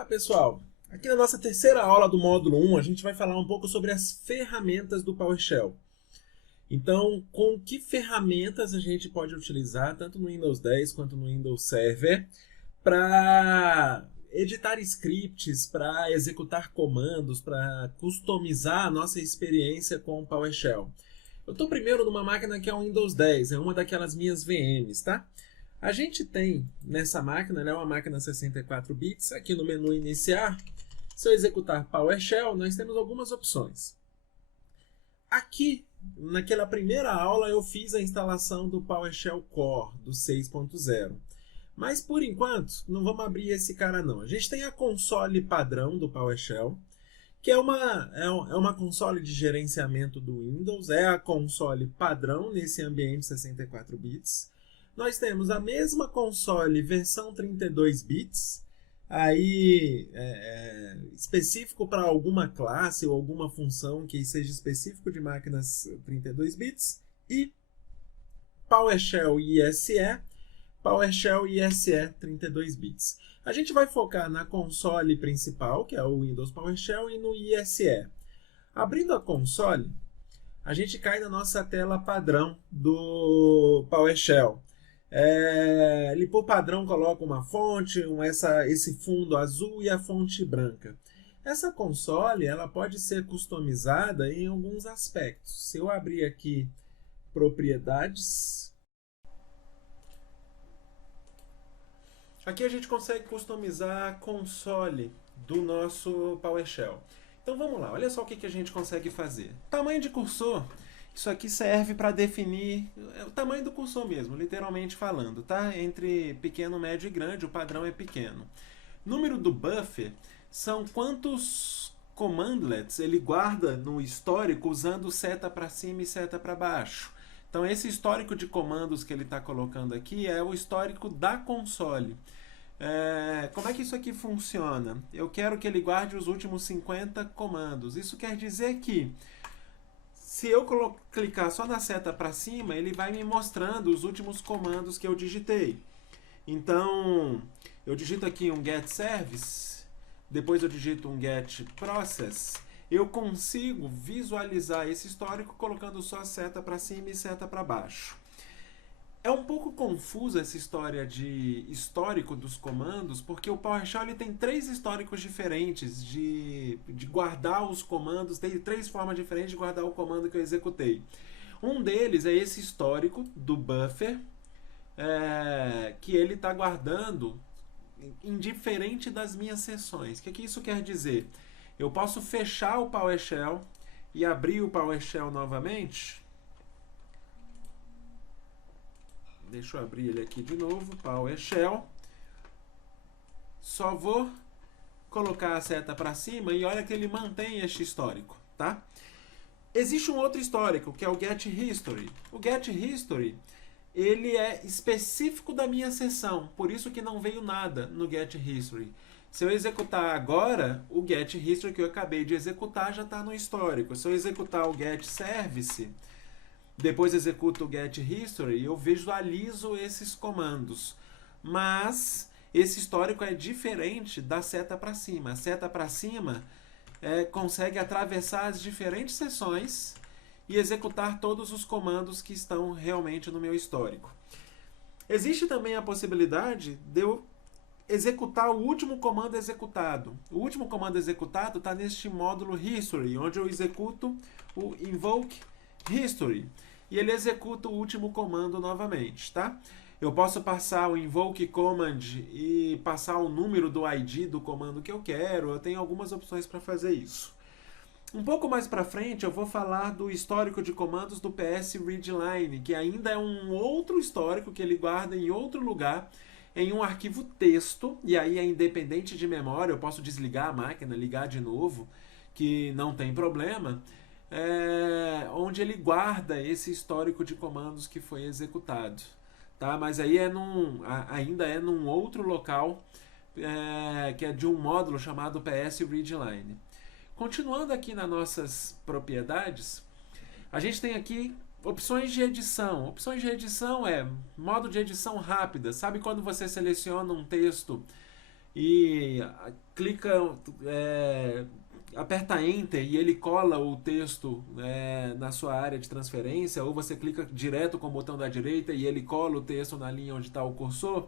Olá pessoal, aqui na nossa terceira aula do módulo 1 a gente vai falar um pouco sobre as ferramentas do PowerShell. Então, com que ferramentas a gente pode utilizar tanto no Windows 10 quanto no Windows Server para editar scripts, para executar comandos, para customizar a nossa experiência com o PowerShell. Eu estou primeiro numa máquina que é o Windows 10, é uma daquelas minhas VMs, tá? A gente tem nessa máquina, ela é uma máquina 64 bits, aqui no menu iniciar, se eu executar PowerShell, nós temos algumas opções. Aqui, naquela primeira aula, eu fiz a instalação do PowerShell Core, do 6.0. Mas, por enquanto, não vamos abrir esse cara não. A gente tem a console padrão do PowerShell, que é uma console de gerenciamento do Windows, é a console padrão nesse ambiente 64 bits. Nós temos a mesma console versão 32 bits, aí específico para alguma classe ou alguma função que seja específico de máquinas 32 bits, e PowerShell ISE 32 bits. A gente vai focar na console principal, que é o Windows PowerShell, e no ISE. Abrindo a console, a gente cai na nossa tela padrão do PowerShell. Ele por padrão coloca uma fonte, esse fundo azul e a fonte branca. Essa console ela pode ser customizada em alguns aspectos. Se eu abrir aqui propriedades, aqui a gente consegue customizar a console do nosso PowerShell. Então vamos lá, olha só o que a gente consegue fazer. Tamanho de cursor. Isso aqui serve para definir o tamanho do cursor mesmo, literalmente falando, tá? Entre pequeno, médio e grande, o padrão é pequeno. Número do buffer são quantos commandlets ele guarda no histórico usando seta para cima e seta para baixo. Então esse histórico de comandos que ele está colocando aqui é o histórico da console. Como é que isso aqui funciona? Eu quero que ele guarde os últimos 50 comandos. Isso quer dizer que se eu clicar só na seta para cima, ele vai me mostrando os últimos comandos que eu digitei. Então, eu digito aqui um get service, depois eu digito um get process, eu consigo visualizar esse histórico colocando só seta para cima e seta para baixo. É um pouco confusa essa história de histórico dos comandos, porque o PowerShell ele tem três históricos diferentes de guardar os comandos, tem três formas diferentes de guardar o comando que eu executei. Um deles é esse histórico do buffer, que ele está guardando indiferente das minhas sessões. O que isso quer dizer? Eu posso fechar o PowerShell e abrir o PowerShell novamente. Deixa eu abrir ele aqui de novo, PowerShell. Só vou colocar a seta para cima e olha que ele mantém este histórico, tá? Existe um outro histórico, que é o Get History. O Get History, ele é específico da minha sessão, por isso que não veio nada no Get History. Se eu executar agora, o Get History que eu acabei de executar já está no histórico. Se eu executar o Get Service, depois executo o Get History, eu visualizo esses comandos. Mas esse histórico é diferente da seta para cima. A seta para cima consegue atravessar as diferentes seções e executar todos os comandos que estão realmente no meu histórico. Existe também a possibilidade de eu executar o último comando executado. O último comando executado está neste módulo History, onde eu executo o Invoke History. E ele executa o último comando novamente, tá? Eu posso passar o invoke command e passar o número do ID do comando que eu quero. Eu tenho algumas opções para fazer isso. Um pouco mais para frente eu vou falar do histórico de comandos do PS Readline, que ainda é um outro histórico que ele guarda em outro lugar, em um arquivo texto, e aí é independente de memória, eu posso desligar a máquina, ligar de novo, que não tem problema. Onde ele guarda esse histórico de comandos que foi executado, tá? Mas aí ainda é num outro local, que é de um módulo chamado PS Readline. Continuando aqui nas nossas propriedades, a gente tem aqui opções de edição. Opções de edição modo de edição rápida. Sabe quando você seleciona um texto e clica, aperta Enter e ele cola o texto na sua área de transferência, ou você clica direto com o botão da direita e ele cola o texto na linha onde está o cursor.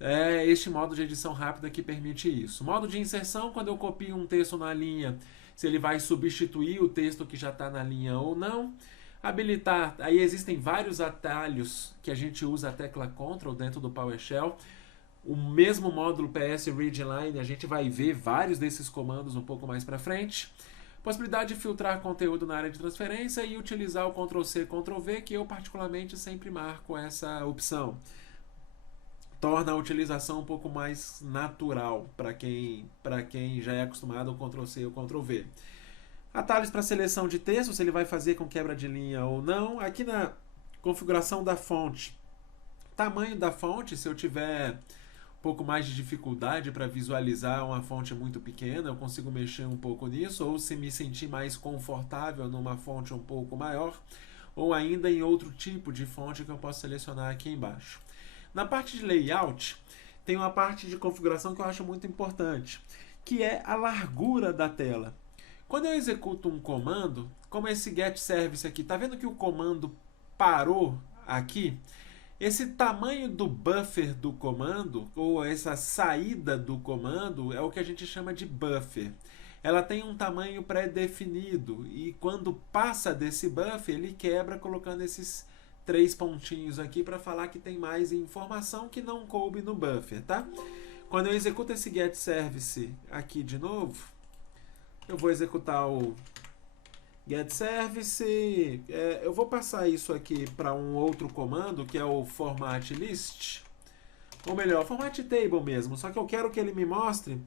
É este modo de edição rápida que permite isso. Modo de inserção, quando eu copio um texto na linha, se ele vai substituir o texto que já está na linha ou não. Habilitar, aí existem vários atalhos que a gente usa a tecla Ctrl dentro do PowerShell. O mesmo módulo PS Readline, a gente vai ver vários desses comandos um pouco mais para frente. Possibilidade de filtrar conteúdo na área de transferência e utilizar o Ctrl+C, Ctrl+V, que eu particularmente sempre marco essa opção. Torna a utilização um pouco mais natural para quem já é acostumado ao Ctrl+C ou Ctrl+V. Atalhos para seleção de texto, se ele vai fazer com quebra de linha ou não. Aqui na configuração da fonte, tamanho da fonte, se eu tiver um pouco mais de dificuldade para visualizar uma fonte muito pequena, eu consigo mexer um pouco nisso, ou se me sentir mais confortável numa fonte um pouco maior, ou ainda em outro tipo de fonte que eu posso selecionar aqui embaixo. Na parte de layout, tem uma parte de configuração que eu acho muito importante, que é a largura da tela. Quando eu executo um comando, como esse get service aqui, tá vendo que o comando parou aqui? Esse tamanho do buffer do comando, ou essa saída do comando, é o que a gente chama de buffer. Ela tem um tamanho pré-definido e quando passa desse buffer, ele quebra colocando esses 3 pontinhos aqui para falar que tem mais informação que não coube no buffer, tá? Quando eu executo esse get service aqui de novo, eu vou executar o get service, eu vou passar isso aqui para um outro comando, que é o format list, ou melhor, format table mesmo, só que eu quero que ele me mostre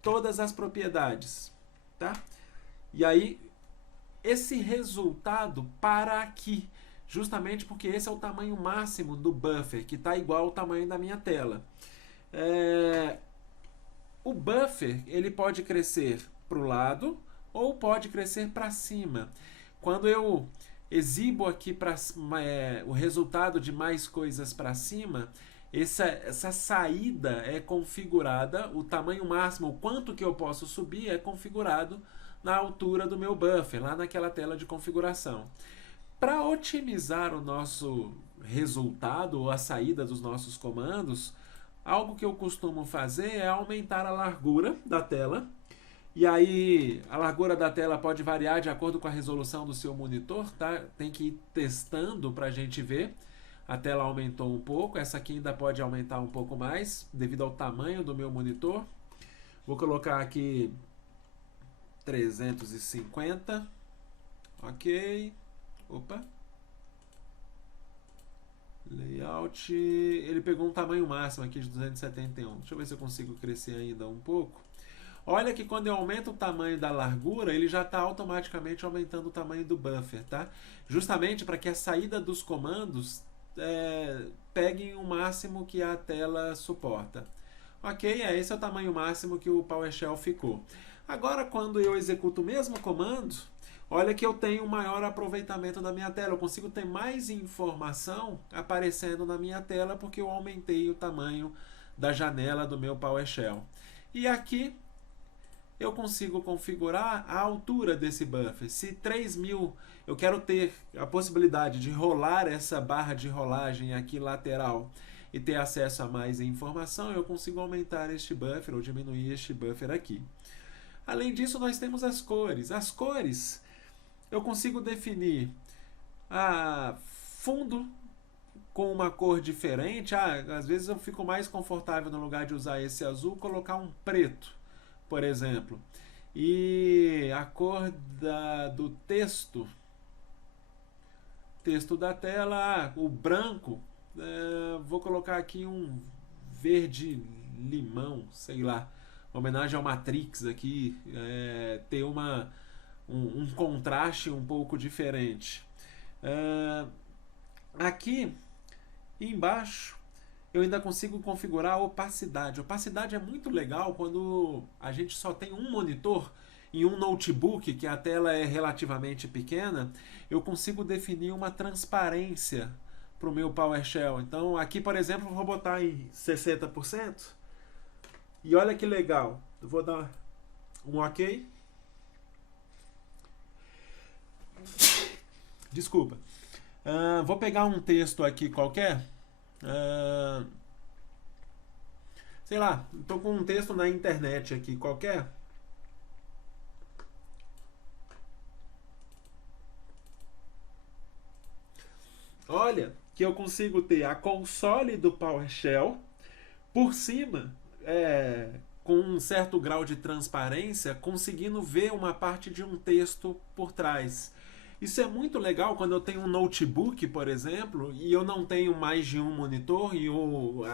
todas as propriedades, tá? E aí, esse resultado para aqui, justamente porque esse é o tamanho máximo do buffer, que está igual ao tamanho da minha tela. O buffer, ele pode crescer para o lado ou pode crescer para cima. Quando eu exibo aqui o resultado de mais coisas para cima, essa saída é configurada, o tamanho máximo, o quanto que eu posso subir é configurado na altura do meu buffer, lá naquela tela de configuração. Para otimizar o nosso resultado ou a saída dos nossos comandos, algo que eu costumo fazer é aumentar a largura da tela. E aí, a largura da tela pode variar de acordo com a resolução do seu monitor, tá? Tem que ir testando para a gente ver. A tela aumentou um pouco, essa aqui ainda pode aumentar um pouco mais, devido ao tamanho do meu monitor. Vou colocar aqui 350. Ok. Opa. Layout. Ele pegou um tamanho máximo aqui de 271. Deixa eu ver se eu consigo crescer ainda um pouco. Olha que quando eu aumento o tamanho da largura, ele já está automaticamente aumentando o tamanho do buffer, tá? Justamente para que a saída dos comandos peguem o máximo que a tela suporta. Ok, esse é o tamanho máximo que o PowerShell ficou. Agora, quando eu executo o mesmo comando, olha que eu tenho um maior aproveitamento da minha tela. Eu consigo ter mais informação aparecendo na minha tela porque eu aumentei o tamanho da janela do meu PowerShell. E aqui eu consigo configurar a altura desse buffer. Se 3000 eu quero ter a possibilidade de rolar essa barra de rolagem aqui lateral e ter acesso a mais informação, eu consigo aumentar este buffer ou diminuir este buffer aqui. Além disso, nós temos as cores. As cores, eu consigo definir fundo com uma cor diferente. Às vezes eu fico mais confortável, no lugar de usar esse azul, colocar um preto, por exemplo. E a cor do texto da tela, o branco, vou colocar aqui um verde limão, sei lá, homenagem ao Matrix aqui, ter um contraste um pouco diferente. Aqui embaixo eu ainda consigo configurar a opacidade. A opacidade é muito legal quando a gente só tem um monitor em um notebook, que a tela é relativamente pequena, eu consigo definir uma transparência para o meu PowerShell. Então aqui, por exemplo, eu vou botar em 60%. E olha que legal. Eu vou dar um ok. Desculpa. Vou pegar um texto aqui qualquer. Sei lá, estou com um texto na internet aqui qualquer. Olha que eu consigo ter a console do PowerShell por cima, com um certo grau de transparência, conseguindo ver uma parte de um texto por trás. Isso é muito legal quando eu tenho um notebook, por exemplo, e eu não tenho mais de um monitor e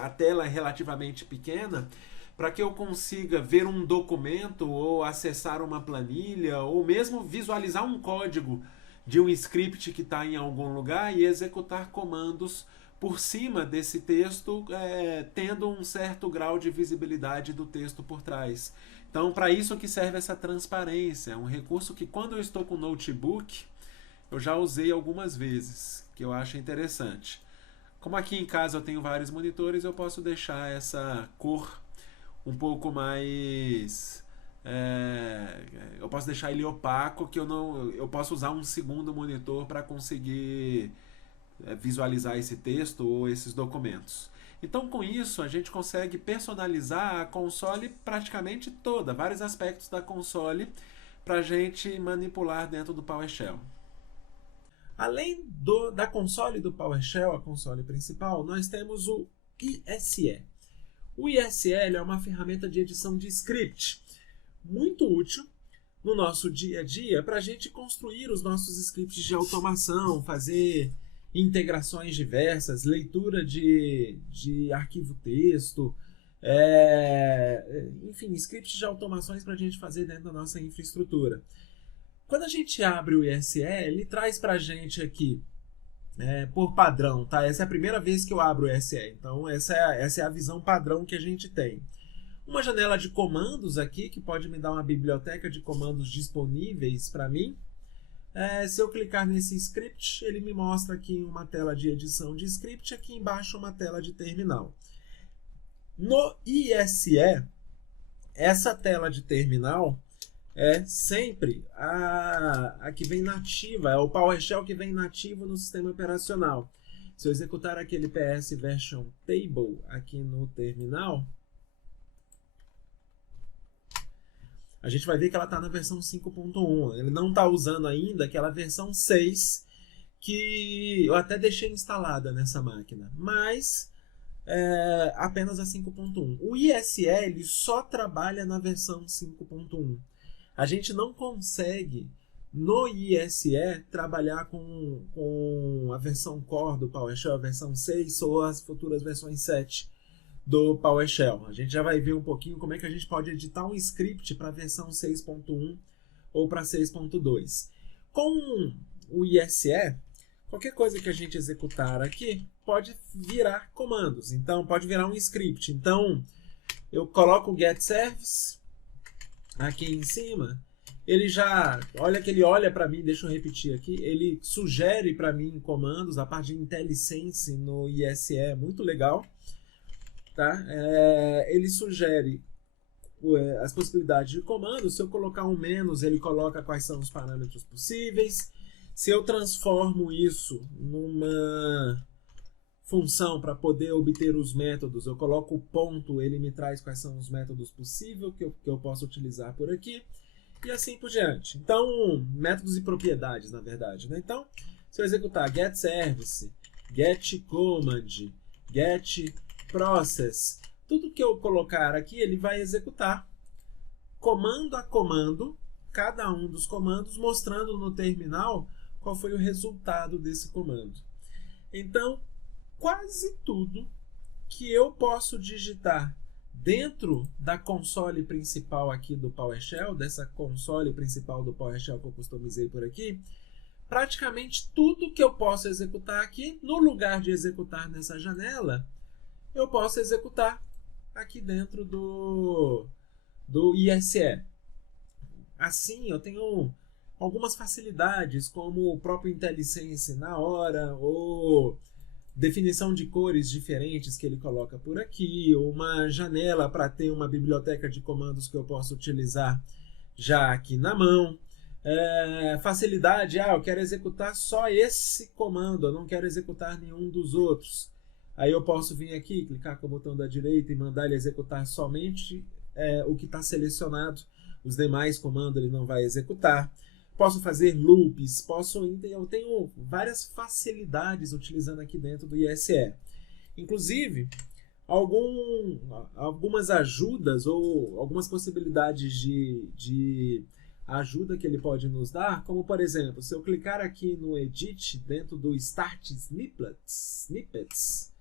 a tela é relativamente pequena, para que eu consiga ver um documento ou acessar uma planilha ou mesmo visualizar um código de um script que está em algum lugar e executar comandos por cima desse texto, tendo um certo grau de visibilidade do texto por trás. Então, para isso que serve essa transparência, é um recurso que quando eu estou com o notebook, eu já usei algumas vezes, que eu acho interessante. Como aqui em casa eu tenho vários monitores, eu posso deixar essa cor um pouco mais... eu posso deixar ele opaco, que eu posso usar um segundo monitor para conseguir visualizar esse texto ou esses documentos. Então, com isso, a gente consegue personalizar a console praticamente toda, vários aspectos da console, para a gente manipular dentro do PowerShell. Além da console do PowerShell, a console principal, nós temos o ISE. O ISL é uma ferramenta de edição de script muito útil no nosso dia a dia para a gente construir os nossos scripts de automação, fazer integrações diversas, leitura de arquivo texto, enfim, scripts de automações para a gente fazer dentro da nossa infraestrutura. Quando a gente abre o ISE, ele traz para a gente aqui, por padrão, tá? Essa é a primeira vez que eu abro o ISE, então essa é a visão padrão que a gente tem. Uma janela de comandos aqui, que pode me dar uma biblioteca de comandos disponíveis para mim. Se eu clicar nesse script, ele me mostra aqui uma tela de edição de script, aqui embaixo uma tela de terminal. No ISE, essa tela de terminal é sempre a que vem nativa, é o PowerShell que vem nativo no sistema operacional. Se eu executar aquele PS Version Table aqui no terminal, a gente vai ver que ela está na versão 5.1. Ele não está usando ainda aquela versão 6 que eu até deixei instalada nessa máquina, mas apenas a 5.1. O ISL só trabalha na versão 5.1. A gente não consegue no ISE trabalhar com a versão core do PowerShell, a versão 6 ou as futuras versões 7 do PowerShell. A gente já vai ver um pouquinho como é que a gente pode editar um script para a versão 6.1 ou para 6.2. Com o ISE, qualquer coisa que a gente executar aqui pode virar comandos. Então, pode virar um script. Então, eu coloco o getService aqui em cima. Ele já, olha que ele olha para mim, deixa eu repetir aqui, ele sugere para mim comandos. A parte de IntelliSense no ISE é muito legal. Tá? Ele sugere as possibilidades de comando. Se eu colocar um menos, ele coloca quais são os parâmetros possíveis. Se eu transformo isso numa função para poder obter os métodos, eu coloco o ponto, ele me traz quais são os métodos possíveis que eu posso utilizar por aqui, e assim por diante. Então, métodos e propriedades, na verdade. Né? Então, se eu executar getService, getCommand, getProcess, tudo que eu colocar aqui, ele vai executar comando a comando, cada um dos comandos, mostrando no terminal qual foi o resultado desse comando. Então, quase tudo que eu posso digitar dentro da console principal aqui do PowerShell, dessa console principal do PowerShell que eu customizei por aqui, praticamente tudo que eu posso executar aqui, no lugar de executar nessa janela, eu posso executar aqui dentro do ISE. Assim, eu tenho algumas facilidades, como o próprio IntelliSense na hora, ou definição de cores diferentes que ele coloca por aqui, uma janela para ter uma biblioteca de comandos que eu posso utilizar já aqui na mão. Facilidade, eu quero executar só esse comando, eu não quero executar nenhum dos outros. Aí eu posso vir aqui, clicar com o botão da direita e mandar ele executar somente o que está selecionado. Os demais comandos ele não vai executar. Posso fazer loops, eu tenho várias facilidades utilizando aqui dentro do ISE. Inclusive, algumas ajudas ou algumas possibilidades de ajuda que ele pode nos dar, como por exemplo, se eu clicar aqui no Edit, dentro do Start Snippets,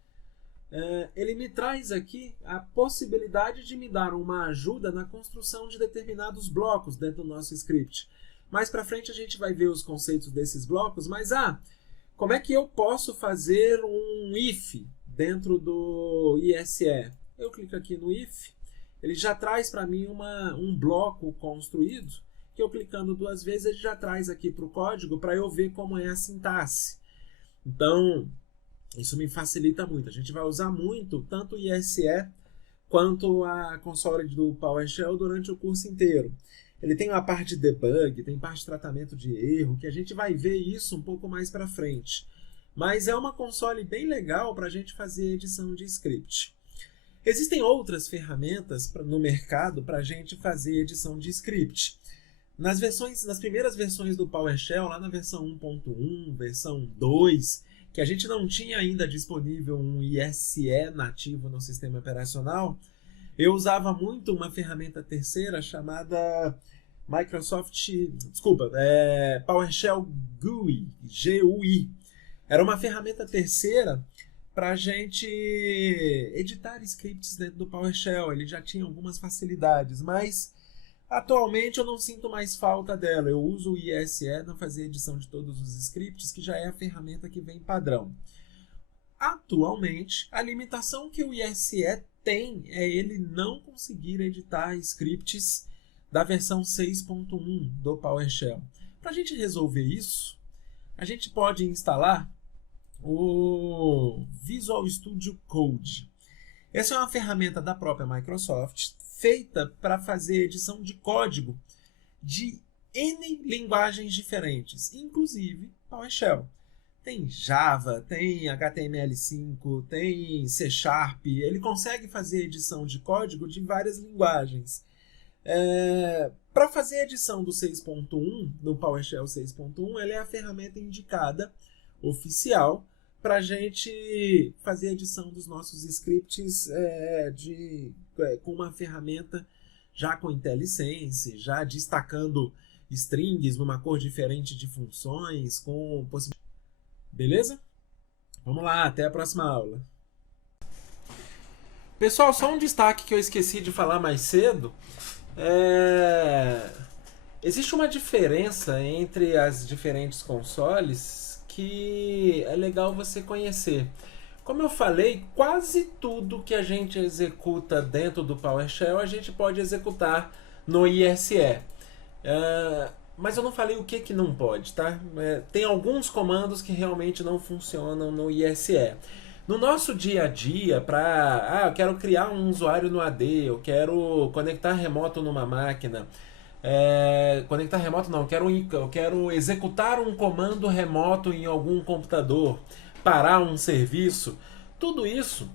ele me traz aqui a possibilidade de me dar uma ajuda na construção de determinados blocos dentro do nosso script. Mais para frente a gente vai ver os conceitos desses blocos, mas como é que eu posso fazer um if dentro do ISE? Eu clico aqui no if, ele já traz para mim um bloco construído, que eu clicando 2 vezes ele já traz aqui para o código para eu ver como é a sintaxe. Então, isso me facilita muito. A gente vai usar muito tanto o ISE quanto a console do PowerShell durante o curso inteiro. Ele tem uma parte de debug, tem parte de tratamento de erro, que a gente vai ver isso um pouco mais para frente. Mas é uma console bem legal para a gente fazer edição de script. Existem outras ferramentas no mercado para a gente fazer edição de script. Nas primeiras versões do PowerShell, lá na versão 1.1, versão 2, que a gente não tinha ainda disponível um ISE nativo no sistema operacional, eu usava muito uma ferramenta terceira chamada PowerShell GUI, GUI. Era uma ferramenta terceira para a gente editar scripts dentro do PowerShell. Ele já tinha algumas facilidades, mas atualmente eu não sinto mais falta dela. Eu uso o ISE para fazer edição de todos os scripts, que já é a ferramenta que vem padrão. Atualmente, a limitação que o ISE tem é ele não conseguir editar scripts da versão 6.1 do PowerShell. Para a gente resolver isso, a gente pode instalar o Visual Studio Code. Essa é uma ferramenta da própria Microsoft, feita para fazer edição de código de N linguagens diferentes, inclusive PowerShell. Tem Java, tem HTML5, tem C#, ele consegue fazer edição de código de várias linguagens. Para fazer a edição do 6.1, do PowerShell 6.1, ela é a ferramenta indicada, oficial, para a gente fazer a edição dos nossos scripts com uma ferramenta já com IntelliSense, já destacando strings numa cor diferente de funções, com possibilidade. Beleza? Vamos lá, até a próxima aula. Pessoal, só um destaque que eu esqueci de falar mais cedo. Existe uma diferença entre as diferentes consoles que é legal você conhecer. Como eu falei, quase tudo que a gente executa dentro do PowerShell a gente pode executar no ISE. Mas eu não falei o que não pode, tá? Tem alguns comandos que realmente não funcionam no ISE. No nosso dia a dia, eu quero criar um usuário no AD, eu quero conectar remoto numa máquina. Conectar remoto não, eu quero executar um comando remoto em algum computador, parar um serviço. Tudo isso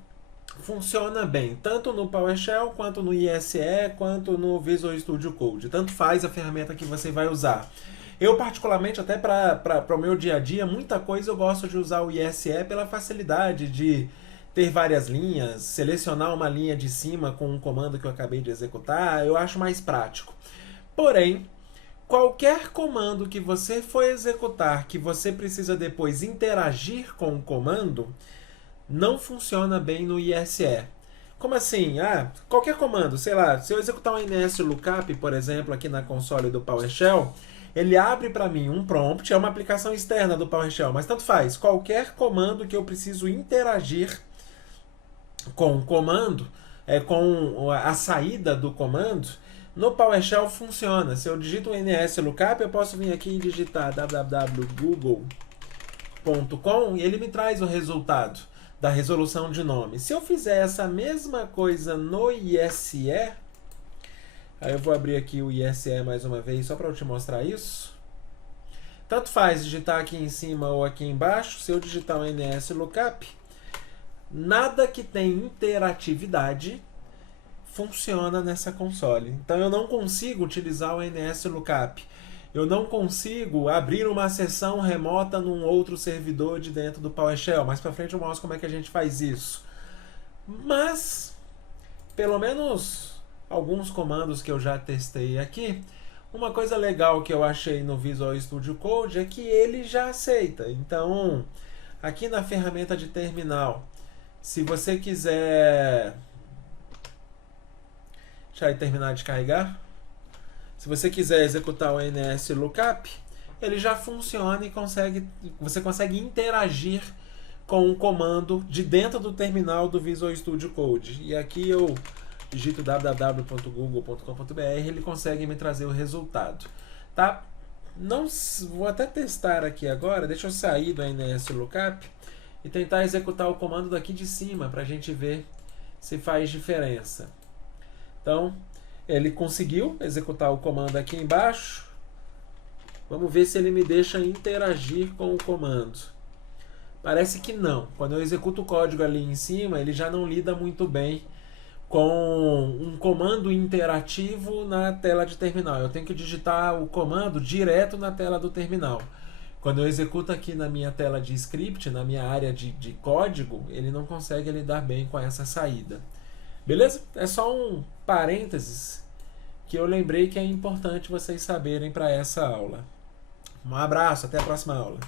funciona bem, tanto no PowerShell, quanto no ISE, quanto no Visual Studio Code. Tanto faz a ferramenta que você vai usar. Eu, particularmente, até para o meu dia a dia, muita coisa eu gosto de usar o ISE pela facilidade de ter várias linhas, selecionar uma linha de cima com um comando que eu acabei de executar, eu acho mais prático. Porém, qualquer comando que você for executar, que você precisa depois interagir com o comando, não funciona bem no ISE. Como assim? Qualquer comando, sei lá, se eu executar um NSLookup, por exemplo, aqui na console do PowerShell, ele abre para mim um prompt, é uma aplicação externa do PowerShell, mas tanto faz. Qualquer comando que eu preciso interagir com o comando, com a saída do comando, no PowerShell funciona. Se eu digito um NSLookup, eu posso vir aqui e digitar www.google.com e ele me traz o resultado. da resolução de nome. Se eu fizer essa mesma coisa no ISE, aí eu vou abrir aqui o ISE mais uma vez só para eu te mostrar isso. Tanto faz digitar aqui em cima ou aqui embaixo. Se eu digitar o NS Lookup, nada que tem interatividade funciona nessa console. Então eu não consigo utilizar o NS Lookup. Eu não consigo abrir uma sessão remota num outro servidor de dentro do PowerShell. Mais para frente eu mostro como é que a gente faz isso. Mas, pelo menos alguns comandos que eu já testei aqui, uma coisa legal que eu achei no Visual Studio Code é que ele já aceita. Então, aqui na ferramenta de terminal, se você quiser... Deixa eu terminar de carregar. Se você quiser executar o NS Lookup, ele já funciona e você consegue interagir com o comando de dentro do terminal do Visual Studio Code. E aqui eu digito www.google.com.br, ele consegue me trazer o resultado. Tá? Não, vou até testar aqui agora, deixa eu sair do NS Lookup e tentar executar o comando daqui de cima para a gente ver se faz diferença. Então, ele conseguiu executar o comando aqui embaixo. Vamos ver se ele me deixa interagir com o comando. Parece que não. Quando eu executo o código ali em cima, ele já não lida muito bem com um comando interativo na tela de terminal. Eu tenho que digitar o comando direto na tela do terminal. Quando eu executo aqui na minha tela de script, na minha área de código, ele não consegue lidar bem com essa saída. Beleza? É só um parênteses que eu lembrei que é importante vocês saberem para essa aula. Um abraço, até a próxima aula.